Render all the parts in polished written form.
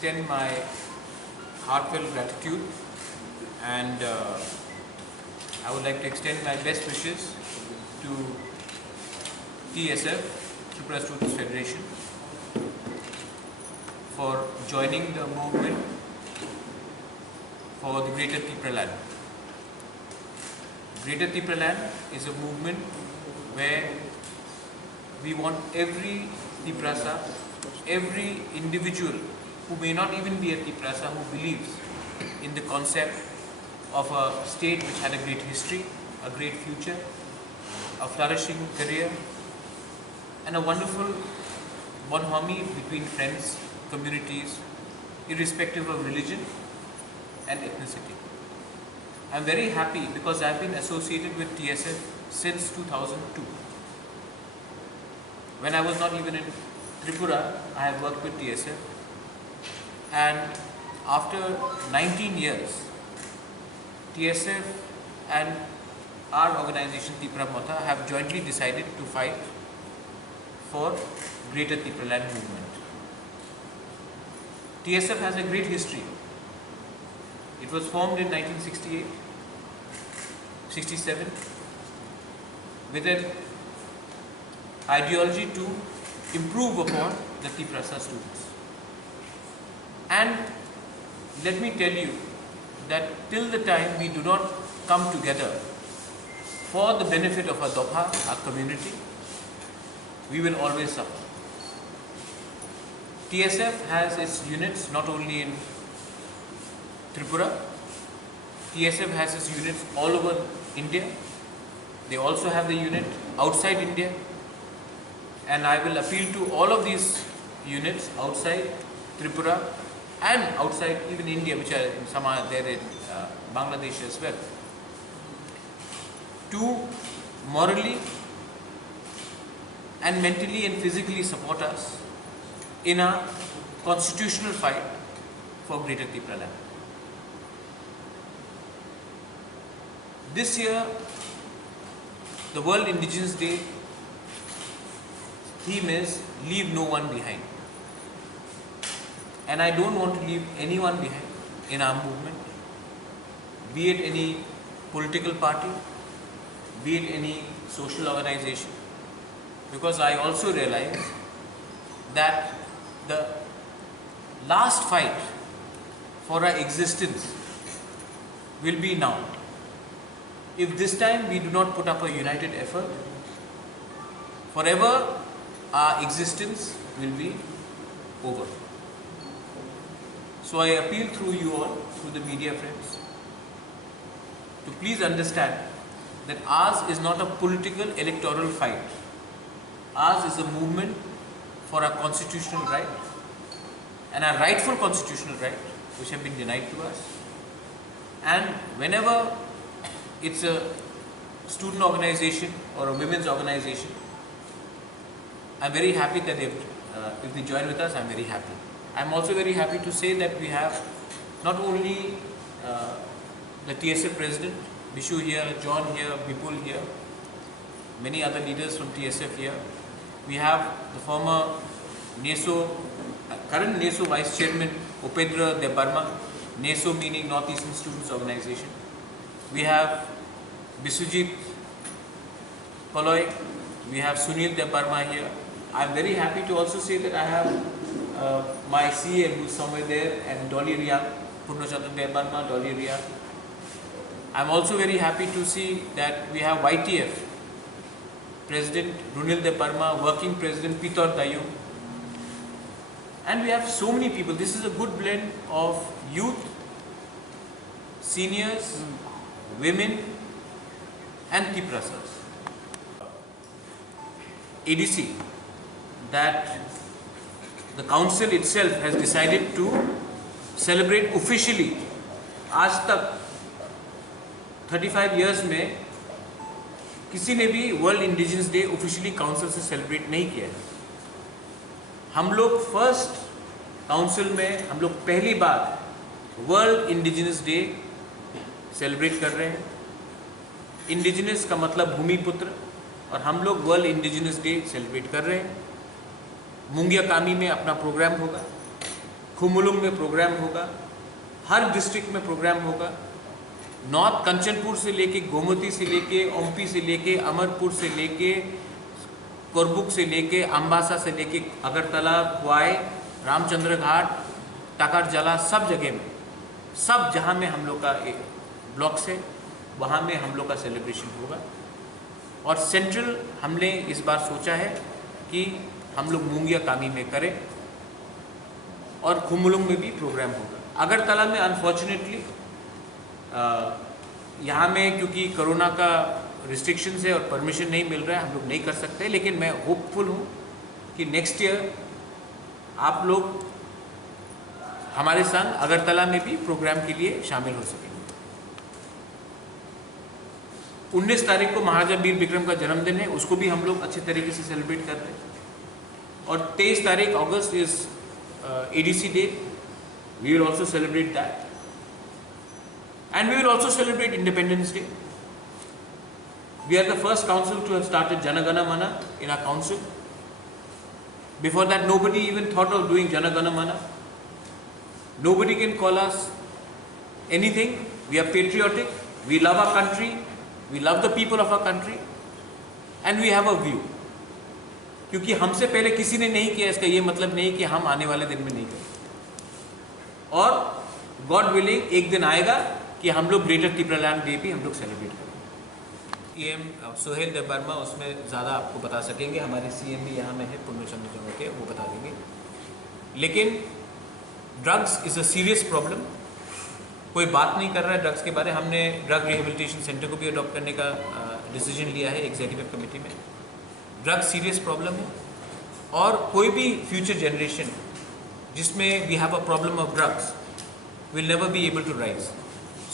extend my heartfelt gratitude, and I would like to extend my best wishes to TSF, Tripura Students Federation, for joining the movement for the Greater Tripura Land. Greater Tripura Land is a movement where we want every Triprasa, every individual who may not even be a Triprasa, who believes in the concept of a state which had a great history, a great future, a flourishing career, and a wonderful bonhomie between friends, communities, irrespective of religion and ethnicity. I am very happy because I have been associated with TSF since 2002. When I was not even in Tripura, I have worked with TSF, and after 19 years, TSF and our organization Tripura Motha have jointly decided to fight for Greater Tripura Land movement. TSF has a great history. It was formed in 1968, 67 with an ideology to improve upon the Triprasa students. And let me tell you that till the time we do not come together for the benefit of our Dopha, our community, we will always suffer. TSF has its units not only in Tripura, TSF has its units all over India. They also have the unit outside India, and I will appeal to all of these units outside Tripura and outside even India, which are in some are there in Bangladesh as well, to morally and mentally and physically support us in a constitutional fight for Greater Tripura Land. This year, the World Indigenous Day theme is Leave No One Behind. And I don't want to leave anyone behind in our movement, be it any political party, be it any social organization, because I also realize that the last fight for our existence will be now. If this time we do not put up a united effort, forever our existence will be over. So I appeal through you all, through the media friends, to please understand that ours is not a political electoral fight. Ours is a movement for our constitutional right and our rightful constitutional right, which have been denied to us. And whenever it's a student organization or a women's organization, I'm very happy that if they join with us, I'm very happy. I'm also very happy to say that we have not only the TSF president, Bishu here, John here, Bipul here, many other leaders from TSF here. We have the former NESO, current NESO Vice Chairman Upendra Debarma, NESO meaning North Eastern Students Organization. We have Bisujit Paloy, we have Sunil Debarma here. I am very happy to also say that I have my CM who is somewhere there, and Dolly Riyan, Purnachandran Debarma, Dolly Riyan. I am also very happy to see that we have YTF President Runil Debarma, Working President Pitor Dayum, and we have so many people. This is a good blend of youth, seniors, women and Triprasas. ADC, that the council itself has decided to celebrate officially. आज तक 35 years में किसी ने भी world indigenous day officially council से celebrate नहीं किया है। हम लोग फर्स्ट काउंसिल में हम लोग पहली बार वर्ल्ड इंडिजिनस डे सेलिब्रेट कर रहे हैं। इंडिजिनस का मतलब भूमिपुत्र, और हम लोग वर्ल्ड इंडिजिनस डे सेलिब्रेट कर रहे हैं। मुंगिया कामी में अपना प्रोग्राम होगा, खुमुलुंग में प्रोग्राम होगा, हर डिस्ट्रिक्ट में प्रोग्राम होगा। नॉर्थ कंचनपुर से लेके, गोमती से लेके, ओमपी से लेके, अमरपुर से लेके, कोरबुक से लेके, अम्बासा से लेके, अगरतला, क्वाई, रामचंद्र घाट, टाकरजला, सब जगह में, सब जहाँ में हम लोग का एक ब्लॉक्स है वहाँ में हम लोग का सेलिब्रेशन होगा। और सेंट्रल हमने इस बार सोचा है कि हम लोग मूंगिया कामी में करें और खुमुलुंग में भी प्रोग्राम होगा। अगरतला में अनफॉर्चुनेटली यहाँ में क्योंकि कोरोना का रिस्ट्रिक्शंस है और परमिशन नहीं मिल रहा है, हम लोग नहीं कर सकते, लेकिन मैं होपफुल हूँ कि नेक्स्ट ईयर आप लोग हमारे संग अगरतला में भी प्रोग्राम के लिए शामिल हो सकेंगे। 19 तारीख को महाराजा वीर विक्रम का जन्मदिन है, उसको भी हम लोग अच्छे तरीके से सेलिब्रेट कर रहे हैं। और 23 तारीख अगस्त is ADC day, we will also celebrate that, and we will also celebrate independence day. We are the first council to have started Jana Gana Mana in our council. Before that, nobody even thought of doing Jana Gana Mana. Nobody can call us anything. We are patriotic. We love our country. We love the people of our country. And we have a view. क्योंकि हमसे पहले किसी ने नहीं किया, इसका ये मतलब नहीं कि हम आने वाले दिन में नहीं करेंगे। और गॉड विलिंग एक दिन आएगा कि हम लोग ग्रेटर तिपरालैंड डे भी हम लोग सेलिब्रेट करेंगे। EM सोहेल देव वर्मा उसमें ज़्यादा आपको बता सकेंगे, हमारे CM भी यहाँ में है पूर्ण चंद्र जंगल के, वो बता देंगे। लेकिन drugs is a serious problem, कोई बात नहीं कर रहा है ड्रग्स के बारे। हमने ड्रग रिहेबिलिटेशन सेंटर को भी अडॉप्ट करने का डिसीजन लिया है एग्जीक्यूटिव कमेटी में। ड्रग्स सीरियस प्रॉब्लम है और कोई भी फ्यूचर जनरेशन जिसमें we have a problem of drugs will never be able to rise.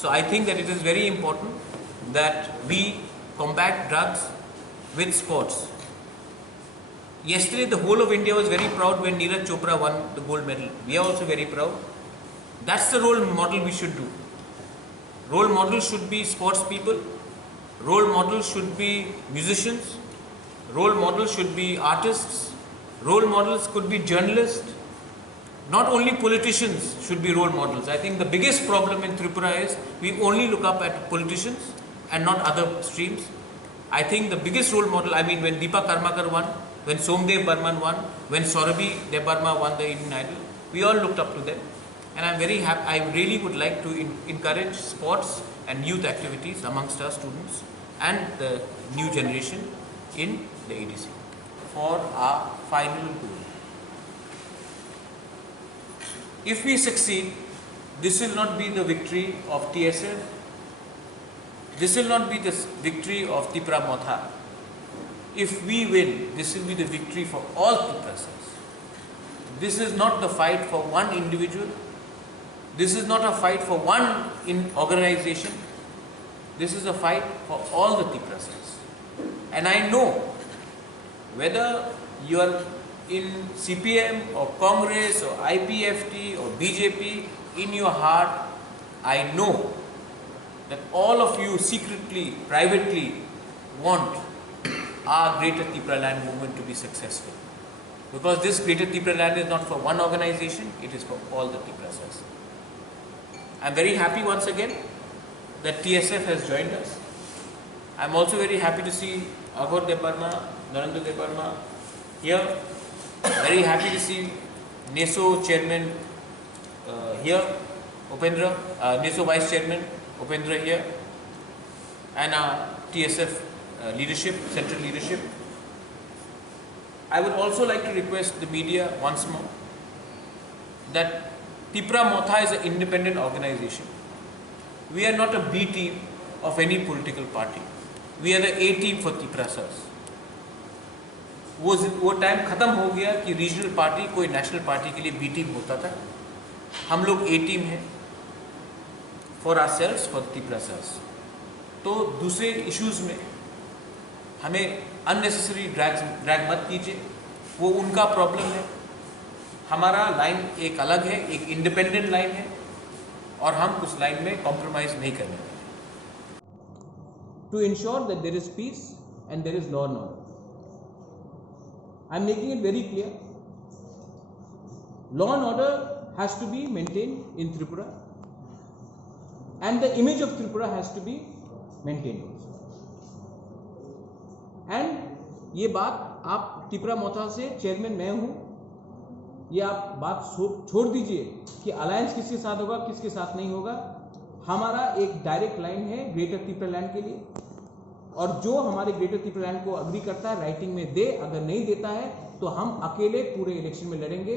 So I think that it is very important that we combat drugs with sports. Yesterday the whole of India was very proud when Neeraj Chopra won the gold medal. We are also very proud. That's the role model we should do. Role models should be sports people. Role models should be musicians. Role models should be artists. Role models could be journalists. Not only politicians should be role models. I think the biggest problem in Tripura is we only look up at politicians and not other streams. I think the biggest role model, I mean when Deepa Karmakar won, when Somdev Burman won, when Saurabhi Debarma won the Indian Idol, we all looked up to them. And I'm very happy, I really would like to encourage sports and youth activities amongst our students and the new generation in the ADC for our final goal. If we succeed, this will not be the victory of TSF. This will not be the victory of Tipra Motha. If we win, this will be the victory for all Tiprasas. This is not the fight for one individual. This is not a fight for one organization. This is a fight for all the Tiprasas. And I know whether you are in CPM or Congress or IPFT or BJP, in your heart, I know that all of you secretly, privately want our Greater Tipraland movement to be successful. Because this Greater Tipraland is not for one organization, it is for all the Tiprasas. I am very happy once again that TSF has joined us. I am also very happy to see Aghor Debarma, Narendra Debarma here. Very happy to see NESO chairman here, Upendra, NESO vice chairman, Upendra here, and our TSF leadership, central leadership. I would also like to request the media once more that Tipra Motha is an independent organization. We are not a B team of any political party. We are the A team for Tiprasas. वो time ख़त्म हो गया कि regional party कोई national party के लिए B team होता था। हम लोग ए टीम है फॉर आवर सेल्व्स, फॉर तिप्रासास। तो दूसरे इश्यूज़ में हमें अननेसेसरी ड्रैग मत कीजिए, वो उनका प्रॉब्लम है। हमारा लाइन एक अलग है, एक इंडिपेंडेंट लाइन है और हम उस लाइन में कॉम्प्रोमाइज़ नहीं करने वाले। To ensure that there is peace and there is law and order, I am making it very clear. Law and order has to be maintained in Tripura, and the image of Tripura has to be maintained also. And ये बात आप त्रिपुरा मोथा से chairman मैं हूँ, ये आप बात छोड़ दीजिए कि अलायंस किसके साथ होगा किसके साथ नहीं होगा। हमारा एक डायरेक्ट लाइन है ग्रेटर त्रिपुरा लैंड के लिए, और जो हमारे ग्रेटर त्रिपुरा लैंड को अग्री करता है राइटिंग में दे, अगर नहीं देता है तो हम अकेले पूरे इलेक्शन में लड़ेंगे।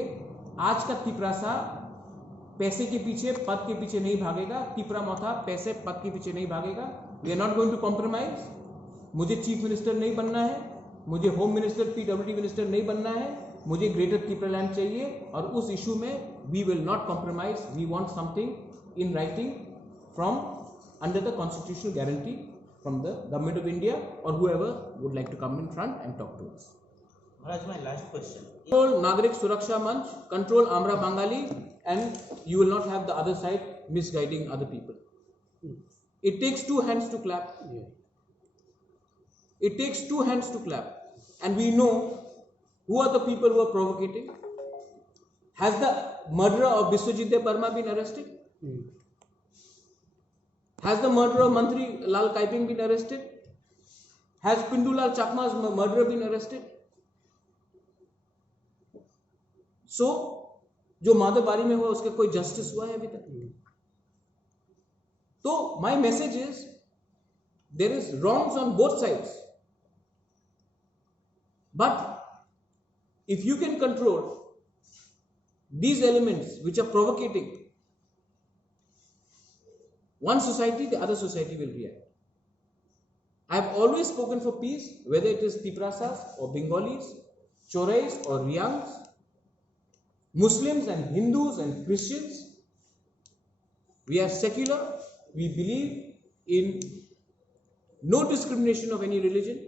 आज का त्रिपुरा सा पैसे के पीछे पद के पीछे नहीं भागेगा, त्रिपुरा मोथा पैसे पद के पीछे नहीं भागेगा। We are not going to compromise. मुझे चीफ मिनिस्टर नहीं बनना है, मुझे होम मिनिस्टर PWD मिनिस्टर नहीं बनना है, मुझे ग्रेटर त्रिपुरा लैंड चाहिए, और उस इशू में we will not compromise. We want something in writing from under the constitutional guarantee from the government of India, और whoever would like to come in front and talk to us. Maharaj, my last question. Control Nagarik Suraksha Manch, control Amra Bangali, and you will not have the other side misguiding other people. It takes two hands to clap. It takes two hands to clap. And we know who are the people who are provocating. Has the murderer of Biswajit Dev Burma been arrested? Has the murderer of Mantri Lal Kaiping been arrested? Has Pindulal Chakma's murderer been arrested? So, जो माधवबारी में हुआ उसका कोई justice हुआ है अभी तक? तो my message is there is wrongs on both sides, but if you can control these elements which are provocating one society, the other society will react. I have always spoken for peace, whether it is Tiprasas or Bengalis, Chorais or Riyangs, Muslims and Hindus and Christians. We are secular. We believe in no discrimination of any religion.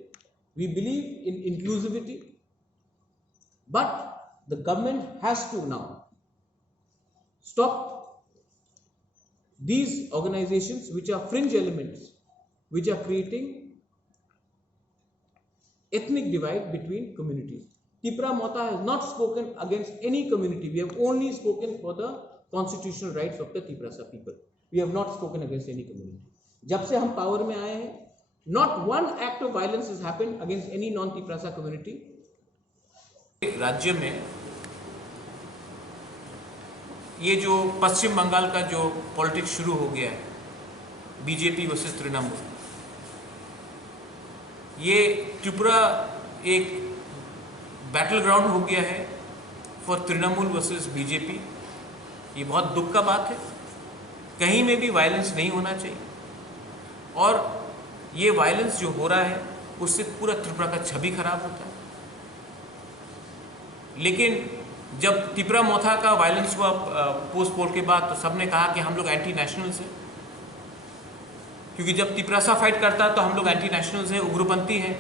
We believe in inclusivity. But the government has to now stop these organizations which are fringe elements, which are creating ethnic divide between communities. Tripura Mota has not spoken against any community. We have only spoken for the constitutional rights of the Triprasa people. We have not spoken against any community. जब से हम power में आए हैं, not one act of violence has happened against any non-Triprasa community. राज्य में ये जो पश्चिम बंगाल का जो पॉलिटिक्स शुरू हो गया है, बीजेपी वर्सेस तृणमूल, ये त्रिपुरा एक बैटल ग्राउंड हो गया है फॉर तृणमूल वर्सेस बीजेपी। ये बहुत दुख का बात है। कहीं में भी वायलेंस नहीं होना चाहिए, और ये वायलेंस जो हो रहा है उससे पूरा त्रिपुरा का छवि खराब होता है। लेकिन जब त्रिपुरा मोथा का वायलेंस हुआ पोस्ट पोल के बाद, तो सबने कहा कि हम लोग एंटी नेशनल्स हैं, क्योंकि जब त्रिपुरासा फाइट करता है तो हम लोग एंटी नेशनल्स हैं, उग्रपंथी हैं।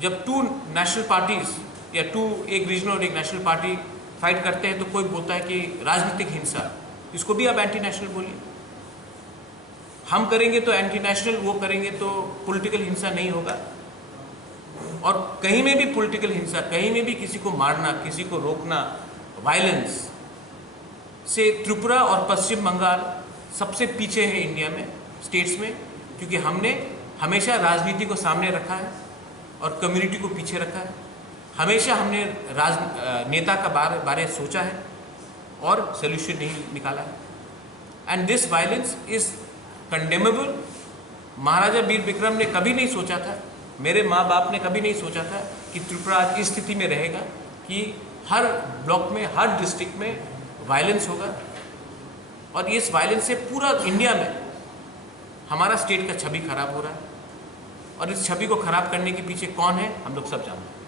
जब टू नेशनल पार्टीज या एक रीजनल और एक नेशनल पार्टी फाइट करते हैं तो कोई बोलता है कि राजनीतिक हिंसा, इसको भी आप एंटी नेशनल बोलिए। हम करेंगे तो एंटी नेशनल, वो करेंगे तो पॉलिटिकल हिंसा नहीं होगा। और कहीं में भी पॉलिटिकल हिंसा, कहीं में भी किसी को मारना, किसी को रोकना, वायलेंस से त्रिपुरा और पश्चिम बंगाल सबसे पीछे है इंडिया में, स्टेट्स में, क्योंकि हमने हमेशा राजनीति को सामने रखा है और कम्युनिटी को पीछे रखा है। हमेशा हमने नेता का बारे सोचा है और सोल्यूशन नहीं निकाला है। And this violence is condemnable. Maharaja Veer Vikram ने कभी नहीं सोचा था, मेरे माँ बाप ने कभी नहीं सोचा था कि त्रिपुरा आज इस स्थिति में रहेगा कि हर ब्लॉक में, हर डिस्ट्रिक्ट में वायलेंस होगा। और इस वायलेंस से पूरा इंडिया में हमारा स्टेट का छवि खराब हो रहा है, और इस छवि को खराब करने के पीछे कौन है हम लोग सब जानते हैं।